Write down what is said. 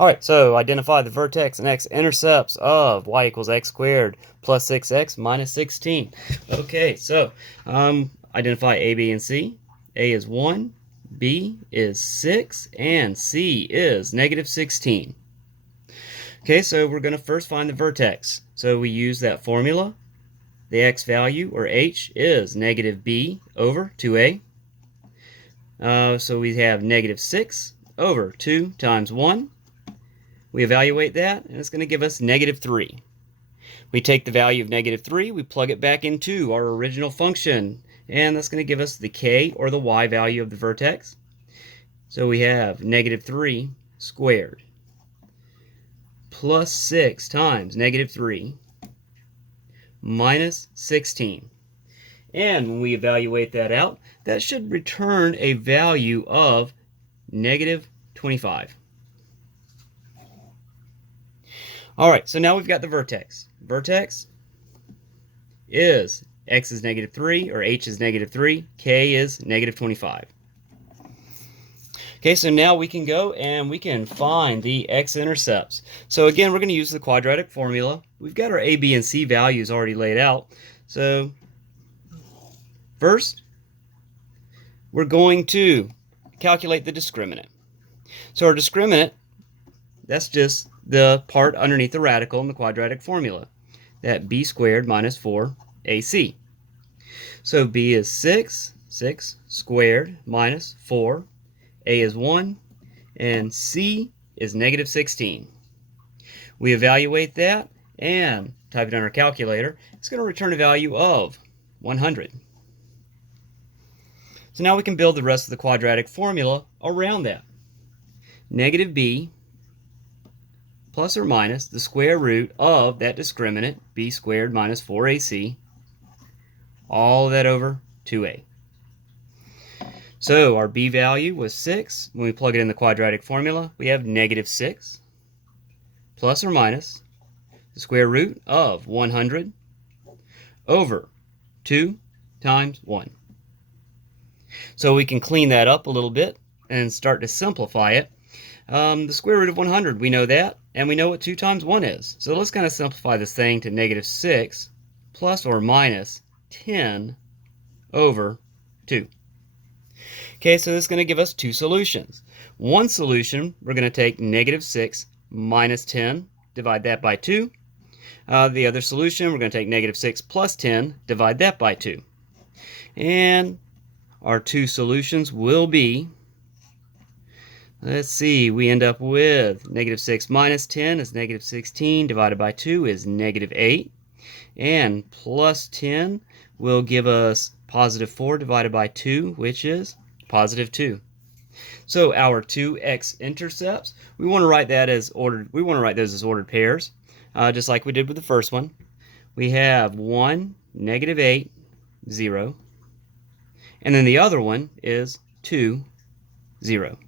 Alright, so identify the vertex and x-intercepts of y equals x squared plus 6x minus 16. Okay, so identify A, B, and C. A is 1, B is 6, and C is negative 16. Okay, so we're going to first find the vertex. So we use that formula. The x value, or h, is negative b over 2a. So we have negative 6 over 2 times 1. We evaluate that, and it's going to give us negative 3. We take the value of negative 3, we plug it back into our original function, and that's going to give us the k, or the y value of the vertex. So we have negative 3 squared plus 6 times negative 3 minus 16. And when we evaluate that out, that should return a value of negative 25. Alright, so now we've got the vertex. Vertex is x is negative 3, or h is negative 3, k is negative 25. Okay, so now we can go and we can find the x-intercepts. So again, we're going to use the quadratic formula. We've got our a, b, and c values already laid out. So first, we're going to calculate the discriminant. So our discriminant, that's just the part underneath the radical in the quadratic formula, that b squared minus 4ac. So b is 6 squared minus 4, a is 1, and c is negative 16. We evaluate that and type it on our calculator. It's going to return a value of 100. So now we can build the rest of the quadratic formula around that. Negative b plus or minus the square root of that discriminant, b squared minus 4ac, all of that over 2a. So our b value was 6. When we plug it in the quadratic formula, we have negative 6 plus or minus the square root of 100 over 2 times 1. So we can clean that up a little bit and start to simplify it. The square root of 100, we know that, and we know what 2 times 1 is. So let's kind of simplify this thing to negative 6 plus or minus 10 over 2. Okay, so this is going to give us two solutions. One solution, we're going to take negative 6 minus 10, divide that by 2. The other solution, we're going to take negative 6 plus 10, divide that by 2. And our two solutions will be, let's see, we end up with negative 6 minus 10 is negative 16, divided by 2 is negative 8. And plus 10 will give us positive 4 divided by 2, which is positive 2. So our two x-intercepts, we want to write that as ordered. We want to write those as ordered pairs, just like we did with the first one. We have 1, negative 8, 0. And then the other one is 2, 0.